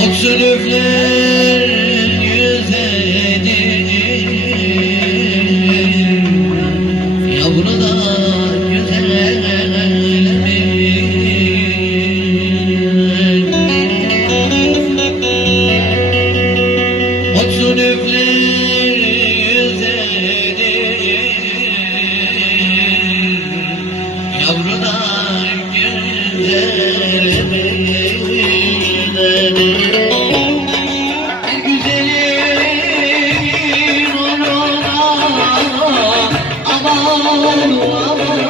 Otsun üfler göz edin Ya bunu da Güzelim, aman, aman.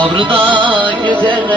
Sabrı da güzel